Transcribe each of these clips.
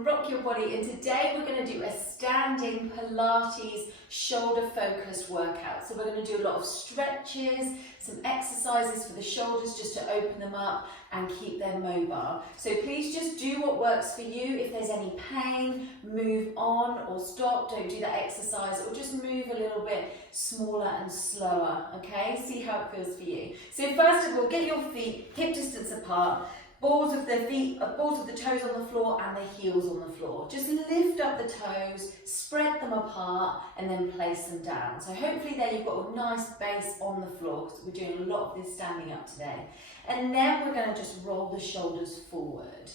from Rock Your Body, and today we're going to do a standing Pilates shoulder focused workout. So we're going to do a lot of stretches, some exercises for the shoulders just to open them up and keep them mobile. So please just do what works for you. If there's any pain, move on or stop. Don't do that exercise, or just move a little bit smaller and slower, okay? See how it feels for you. So first of all, get your feet hip distance apart. Balls of the toes on the floor and the heels on the floor. Just lift up the toes, spread them apart, and then place them down. So hopefully there you've got a nice base on the floor, because we're doing a lot of this standing up today. And then we're going to just roll the shoulders forward.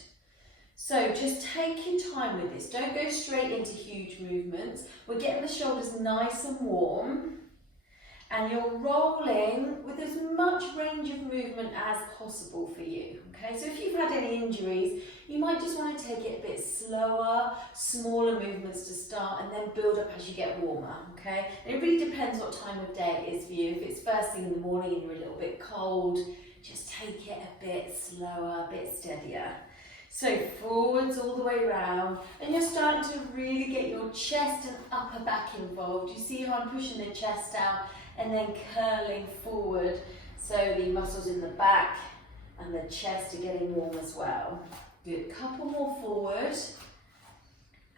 So just take your time with this. Don't go straight into huge movements. We're getting the shoulders nice and warm. And you're rolling with as much range of movement as possible for you, okay? So if you've had any injuries, you might just want to take it a bit slower, smaller movements to start, and then build up as you get warmer, okay? And it really depends what time of day it is for you. If it's first thing in the morning and you're a little bit cold, just take it a bit slower, a bit steadier. So forwards all the way around, and you're starting to really get your chest and upper back involved. You see how I'm pushing the chest out and then curling forward, so the muscles in the back and the chest are getting warm as well. Good, couple more forward,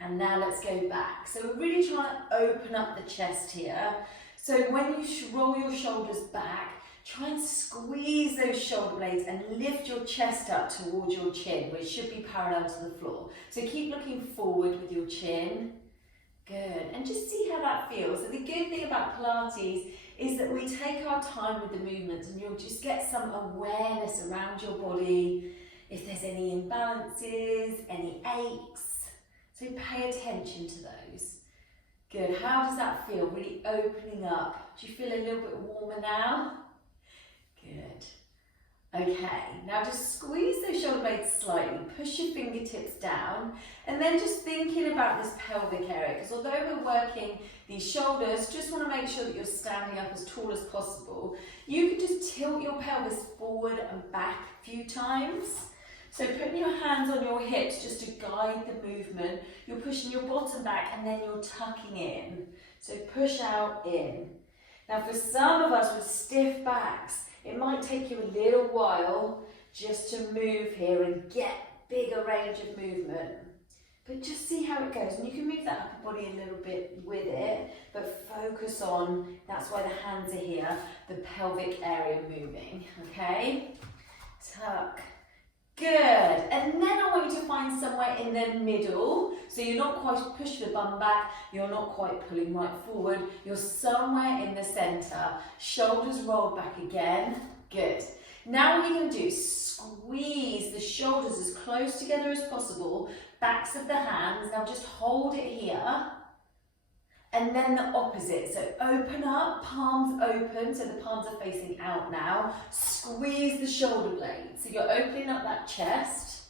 and now let's go back. So we're really trying to open up the chest here. So when you roll your shoulders back, try and squeeze those shoulder blades and lift your chest up towards your chin, which should be parallel to the floor. So keep looking forward with your chin. Good, and just see how that feels. So the good thing about Pilates is that we take our time with the movements, and you'll just get some awareness around your body, if there's any imbalances, any aches. So pay attention to those. Good, how does that feel? Really opening up. Do you feel a little bit warmer now? Good. Okay, now just squeeze those shoulder blades slightly, push your fingertips down, and then just thinking about this pelvic area, because although we're working these shoulders, just want to make sure that you're standing up as tall as possible. You can just tilt your pelvis forward and back a few times. So putting your hands on your hips just to guide the movement, you're pushing your bottom back and then you're tucking in. So push out, in. Now for some of us with stiff backs, it might take you a little while just to move here and get bigger range of movement. But just see how it goes. And you can move that upper body a little bit with it, but focus on, that's why the hands are here, the pelvic area moving, okay? Tuck. Good. And then I want you to find somewhere in the middle. So you're not quite pushing the bum back, you're not quite pulling right forward, you're somewhere in the center. Shoulders rolled back again. Good. Now what you're going to do is squeeze the shoulders as close together as possible, backs of the hands. Now just hold it here. And then the opposite, so open up, palms open, so the palms are facing out now. Squeeze the shoulder blades, so you're opening up that chest.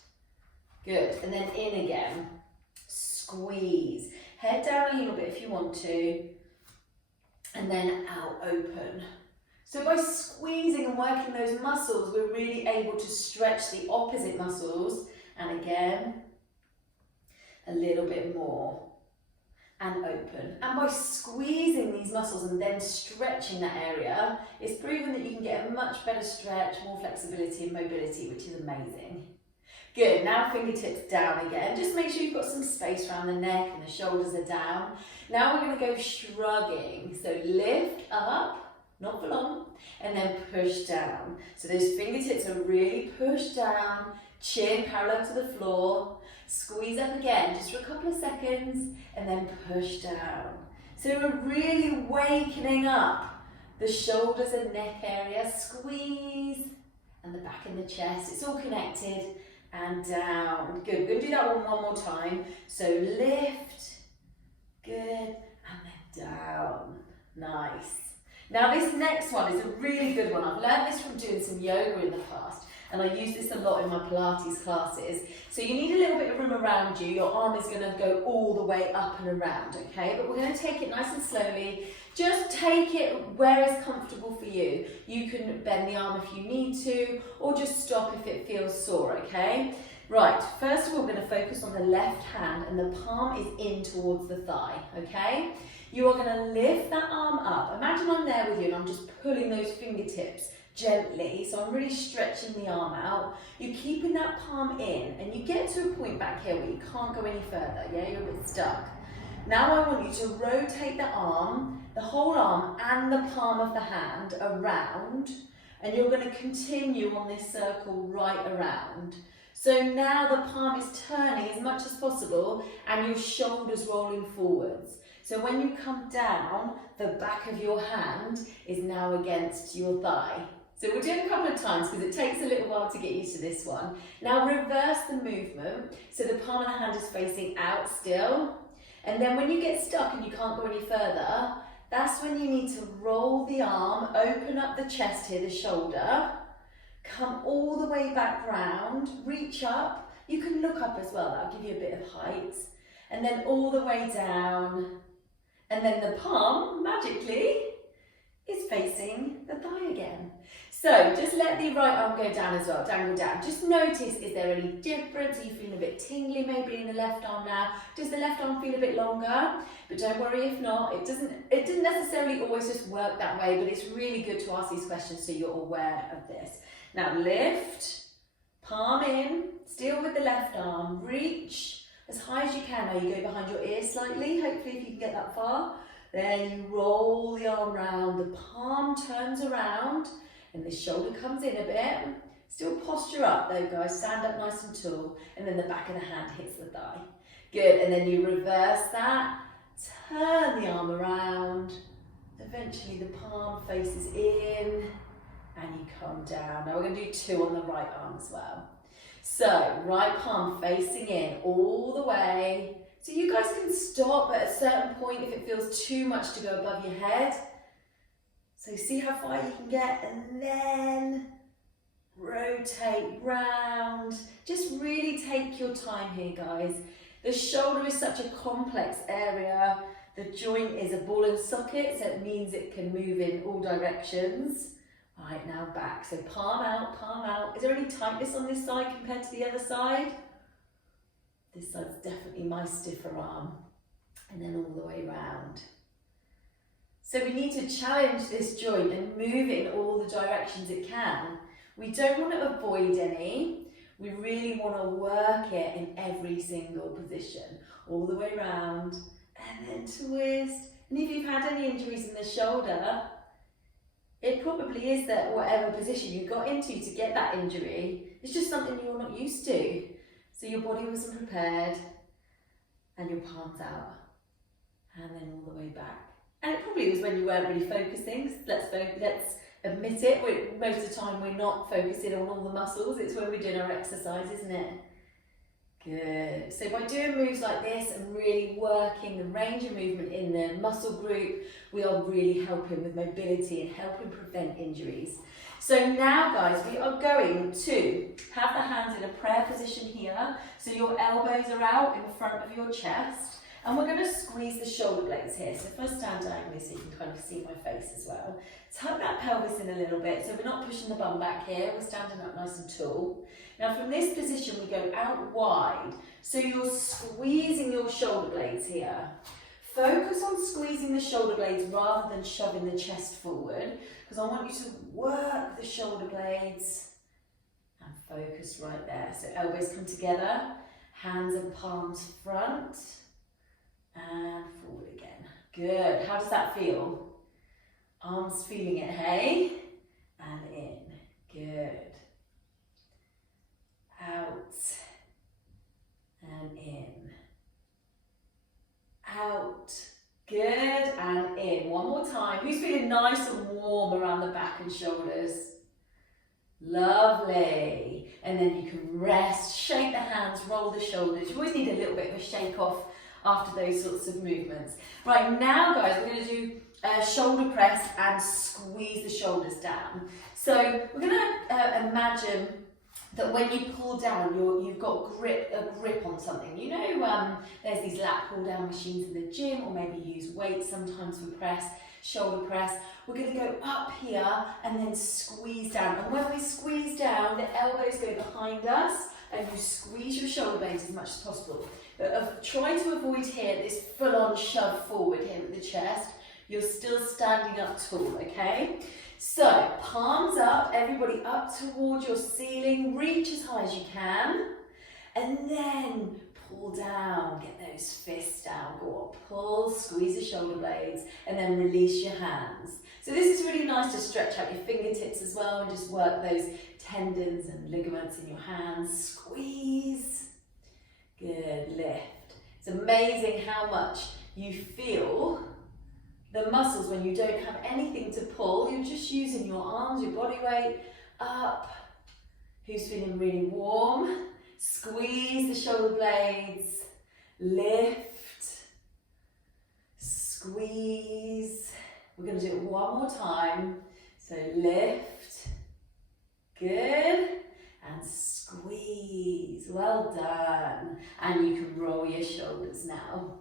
Good, and then in again. Squeeze. Head down a little bit if you want to. And then out, open. So by squeezing and working those muscles, we're really able to stretch the opposite muscles. And again, a little bit more. And open. And by squeezing these muscles and then stretching that area, it's proven that you can get a much better stretch, more flexibility and mobility, which is amazing. Good, now fingertips down again. Just make sure you've got some space around the neck and the shoulders are down. Now we're going to go shrugging. So lift up, not for long, and then push down. So those fingertips are really pushed down, chin parallel to the floor. Squeeze up again, just for a couple of seconds, and then push down. So we're really wakening up the shoulders and neck area. Squeeze, and the back and the chest. It's all connected, and down. Good, we're going to do that one more time. So lift, good, and then down. Nice. Now this next one is a really good one. I've learned this from doing some yoga in the past. And I use this a lot in my Pilates classes. So you need a little bit of room around you. Your arm is going to go all the way up and around, okay? But we're going to take it nice and slowly. Just take it where is comfortable for you. You can bend the arm if you need to, or just stop if it feels sore, okay? Right, first of all, we're going to focus on the left hand and the palm is in towards the thigh, okay? You are going to lift that arm up. Imagine I'm there with you and I'm just pulling those fingertips gently, so I'm really stretching the arm out. You're keeping that palm in and you get to a point back here where you can't go any further, yeah? You're a bit stuck. Now I want you to rotate the arm, the whole arm and the palm of the hand around, and you're going to continue on this circle right around. So now the palm is turning as much as possible and your shoulders rolling forwards. So when you come down, the back of your hand is now against your thigh. So we'll do it a couple of times because it takes a little while to get used to this one. Now reverse the movement. So the palm of the hand is facing out still. And then when you get stuck and you can't go any further, that's when you need to roll the arm, open up the chest here, the shoulder, come all the way back round, reach up. You can look up as well, that'll give you a bit of height. And then all the way down. And then the palm, magically, is facing the thigh again. So just let the right arm go down as well, dangle down. Just notice, is there any difference? Are you feeling a bit tingly maybe in the left arm now? Does the left arm feel a bit longer? But don't worry if not, it didn't necessarily always just work that way, but it's really good to ask these questions so you're aware of this. Now lift, palm in, still with the left arm, reach as high as you can. Now you go behind your ear slightly, hopefully if you can get that far. Then you roll the arm round, the palm turns around, and the shoulder comes in a bit. Still posture up though, guys. Stand up nice and tall. And then the back of the hand hits the thigh. Good. And then you reverse that. Turn the arm around. Eventually the palm faces in. And you come down. Now we're going to do two on the right arm as well. So, right palm facing in all the way. So you guys can stop at a certain point if it feels too much to go above your head. So see how far you can get and then rotate round. Just really take your time here, guys. The shoulder is such a complex area. The joint is a ball and socket, so it means it can move in all directions. All right, now back. So palm out, palm out. Is there any tightness on this side compared to the other side? This side's definitely my stiffer arm. And then all the way round. So we need to challenge this joint and move it in all the directions it can. We don't want to avoid any. We really want to work it in every single position. All the way round and then twist. And if you've had any injuries in the shoulder, it probably is that whatever position you got into to get that injury, it's just something you're not used to. So your body wasn't prepared and your palms out and then all the way back. And it probably was when you weren't really focusing. Let's admit it. Most of the time we're not focusing on all the muscles. It's when we're doing our exercise, isn't it? Good. So by doing moves like this and really working the range of movement in the muscle group, we are really helping with mobility and helping prevent injuries. So now, guys, we are going to have the hands in a prayer position here. So your elbows are out in front of your chest. And we're going to squeeze the shoulder blades here. So if I stand diagonally so you can kind of see my face as well. Tuck that pelvis in a little bit. So we're not pushing the bum back here. We're standing up nice and tall. Now from this position, we go out wide. So you're squeezing your shoulder blades here. Focus on squeezing the shoulder blades rather than shoving the chest forward. Because I want you to work the shoulder blades. And focus right there. So elbows come together. Hands and palms front. And forward again. Good. How does that feel? Arms feeling it, hey? And in. Good. Out. And in. Out. Good. And in. One more time. Who's feeling nice and warm around the back and shoulders? Lovely. And then you can rest, shake the hands, roll the shoulders. You always need a little bit of a shake off after those sorts of movements. Right, now guys, we're going to do shoulder press and squeeze the shoulders down. So we're going to imagine that when you pull down, you've got a grip on something. You know, there's these lat pull down machines in the gym, or maybe you use weights sometimes for press, shoulder press. We're going to go up here and then squeeze down. And when we squeeze down, the elbows go behind us. and you squeeze your shoulder blades as much as possible. But try to avoid here this full-on shove forward here with the chest. You're still standing up tall, okay? So, palms up, everybody up towards your ceiling, reach as high as you can, and then pull down, get those fists down, go on, pull, squeeze the shoulder blades, and then release your hands. So this is really nice to stretch out your fingertips as well and just work those tendons and ligaments in your hands. Squeeze, good, lift. It's amazing how much you feel the muscles when you don't have anything to pull. You're just using your arms, your body weight, up. Who's feeling really warm? Squeeze the shoulder blades, lift, squeeze. We're going to do it one more time. So lift, good, and squeeze. Well done. And you can roll your shoulders now.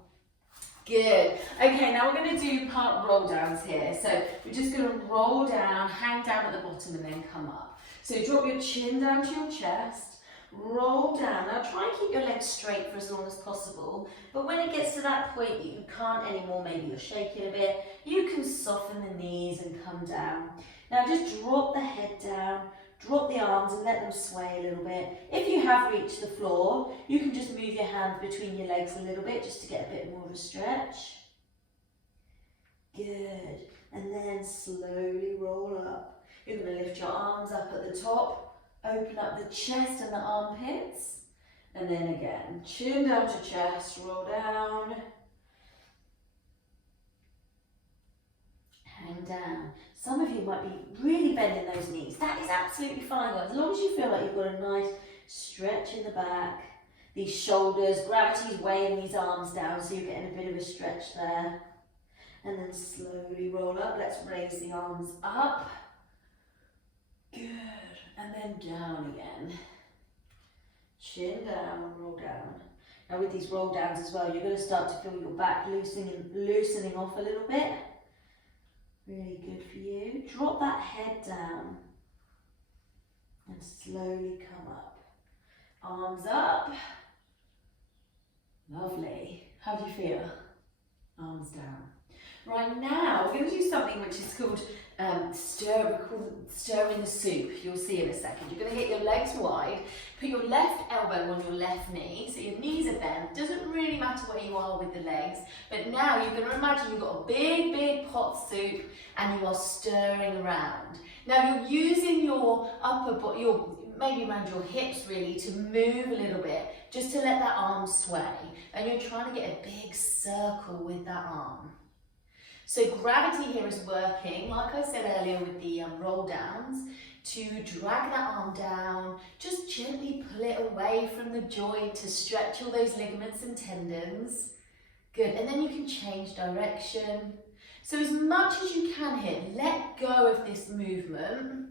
Good. Okay, now we're going to do part roll downs here. So we're just going to roll down, hang down at the bottom and then come up. So drop your chin down to your chest. Roll down. Now try and keep your legs straight for as long as possible, but when it gets to that point that you can't anymore, maybe you're shaking a bit, you can soften the knees and come down. Now just drop the head down, drop the arms and let them sway a little bit. If you have reached the floor, you can just move your hands between your legs a little bit just to get a bit more of a stretch. Good. And then slowly roll up. You're going to lift your arms up at the top. Open up the chest and the armpits, and then again, chin down to chest, roll down, hang down. Some of you might be really bending those knees. That is absolutely fine, guys. As long as you feel like you've got a nice stretch in the back, these shoulders, gravity's weighing these arms down, so you're getting a bit of a stretch there. And then slowly roll up. Let's raise the arms up. Good. And then down again. Chin down, roll down. Now with these roll downs as well, you're going to start to feel your back loosening off a little bit. Really good for you. Drop that head down and slowly come up. Arms up. Lovely. How do you feel? Arms down. Right now, we're going to do something which is called stirring the soup. You'll see in a second. You're going to get your legs wide, put your left elbow on your left knee, so your knees are bent. Doesn't really matter where you are with the legs, but now you're going to imagine you've got a big, big pot of soup and you are stirring around. Now you're using your upper body, maybe around your hips really, to move a little bit, just to let that arm sway. And you're trying to get a big circle with that arm. So gravity here is working, like I said earlier with the roll downs, to drag that arm down, just gently pull it away from the joint to stretch all those ligaments and tendons. Good, and then you can change direction. So as much as you can here, let go of this movement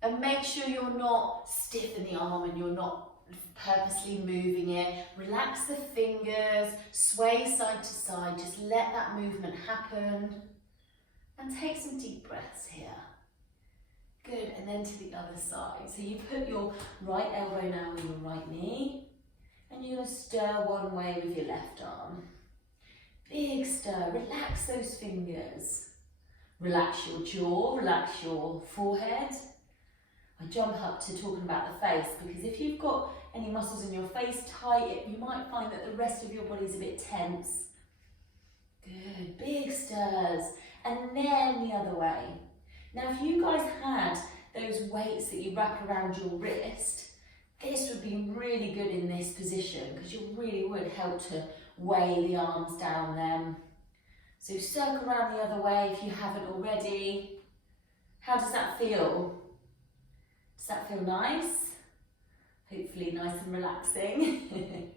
and make sure you're not stiff in the arm and you're not purposely moving it. Relax the fingers, sway side to side, just let that movement happen. And take some deep breaths here. Good, and then to the other side. So you put your right elbow now on your right knee, and you're going to stir one way with your left arm. Big stir, relax those fingers. Relax your jaw, relax your forehead. I jump up to talking about the face, because if you've got any muscles in your face tight, you might find that the rest of your body is a bit tense. Good, big stirs, and then the other way. Now if you guys had those weights that you wrap around your wrist, this would be really good in this position, because you really would help to weigh the arms down then. So circle around the other way if you haven't already. How does that feel? Does that feel nice? Hopefully nice and relaxing.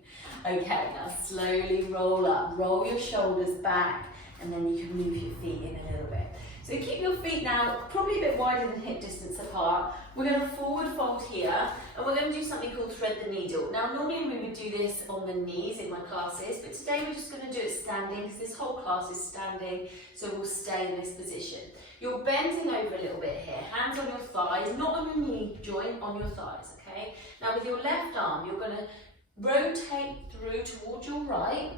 Okay, now slowly roll up. Roll your shoulders back, and then you can move your feet in a little bit. So keep your feet now probably a bit wider than hip distance apart. We're going to forward fold here, and we're going to do something called thread the needle. Now normally we would do this on the knees in my classes, but today we're just going to do it standing, because this whole class is standing, so we'll stay in this position. You're bending over a little bit here, hands on your thighs, not on your knee joint, on your thighs, okay? Now with your left arm, you're going to rotate through towards your right,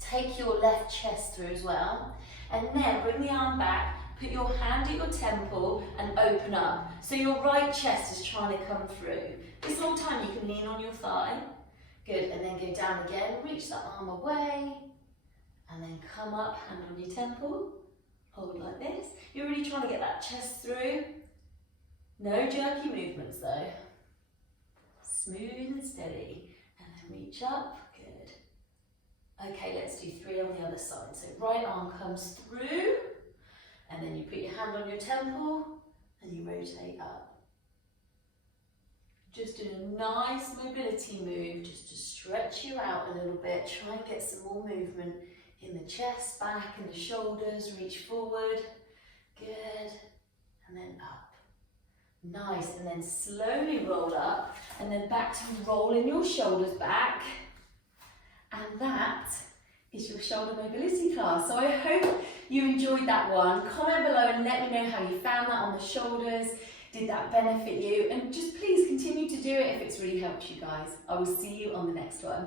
take your left chest through as well, and then bring the arm back, put your hand at your temple and open up. So your right chest is trying to come through. This whole time you can lean on your thigh. Good, and then go down again, reach the arm away, and then come up, hand on your temple, hold like this. You're really trying to get that chest through. No jerky movements though. Smooth and steady, and then reach up, good. Okay, let's do 3 on the other side. So right arm comes through, and then you put your hand on your temple, and you rotate up. Just doing a nice mobility move, just to stretch you out a little bit. Try and get some more movement in the chest, back, and the shoulders. Reach forward, good, and then up. Nice, and then slowly roll up, and then back to rolling your shoulders back. And that is your shoulder mobility class. So I hope you enjoyed that one. Comment below and let me know how you found that on the shoulders. Did that benefit you? And just please continue to do it if it's really helped you guys. I will see you on the next one.